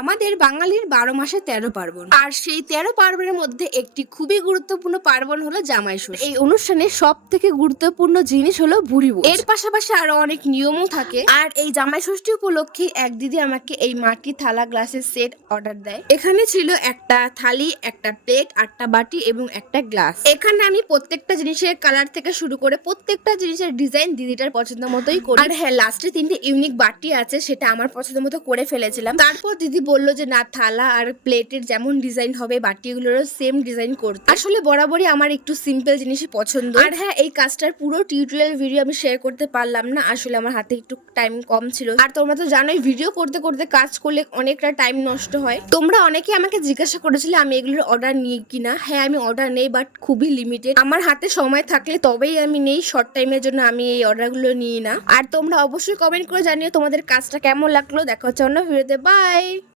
আমাদের বাঙালির 12 মাসে 13 পার্বণ, আর সেই 13 পার্বণের মধ্যে একটি খুবই গুরুত্বপূর্ণ পার্বণ হলো জামাই ষষ্ঠী। এই অনুষ্ঠানে সব থেকে গুরুত্বপূর্ণ জিনিস হলো বুড়িভোজ। এর পাশাপাশি আরো অনেক নিয়মও থাকে। আর এই জামাই ষষ্ঠী উপলক্ষে এক দিদি আমাকে এই মাটির থালা গ্লাসের সেট অর্ডার দেয়। এখানে ছিল একটা থালি, একটা প্লেট, 8টা বাটি এবং একটা গ্লাস। এখানে আমি প্রত্যেকটা জিনিসের কালার থেকে শুরু করে প্রত্যেকটা জিনিসের ডিজাইন দিদিটার পছন্দ মতোই করি। আর হ্যাঁ, লাস্টে 3টে ইউনিক বাটি আছে, সেটা আমার পছন্দ মতো করে ফেলেছিলাম। তারপর দিদি বলল যে না, থালা আর প্লেটের যেমন ডিজাইন হবে বাটিগুলোরও সেম ডিজাইন করতে। আসলে বরাবরই আমার একটু সিম্পল জিনিসই পছন্দ। আর হ্যাঁ, এই কাজটার পুরো টিউটোরিয়াল ভিডিও আমি শেয়ার করতে পারলাম না, আসলে আমার হাতে একটু টাইম কম ছিল। আর তোমরা তো জানোই ভিডিও করতে করতে কাজ করলে অনেকটা টাইম নষ্ট হয়। তোমরা অনেকে আমাকে জিজ্ঞাসা করেছিলে আমি এগুলোর অর্ডার নিই কিনা। হ্যাঁ, আমি অর্ডার নেই, বাট খুবই লিমিটেড। আমার হাতে সময় থাকলে তবেই আমি নেই, শর্ট টাইমের জন্য আমি এই অর্ডারগুলো নিই না। আর তোমরা অবশ্যই কমেন্ট করে জানিও তোমাদের কাজটা কেমন লাগলো। দেখা হচ্ছে অন্য ভিডিওতে। বাই।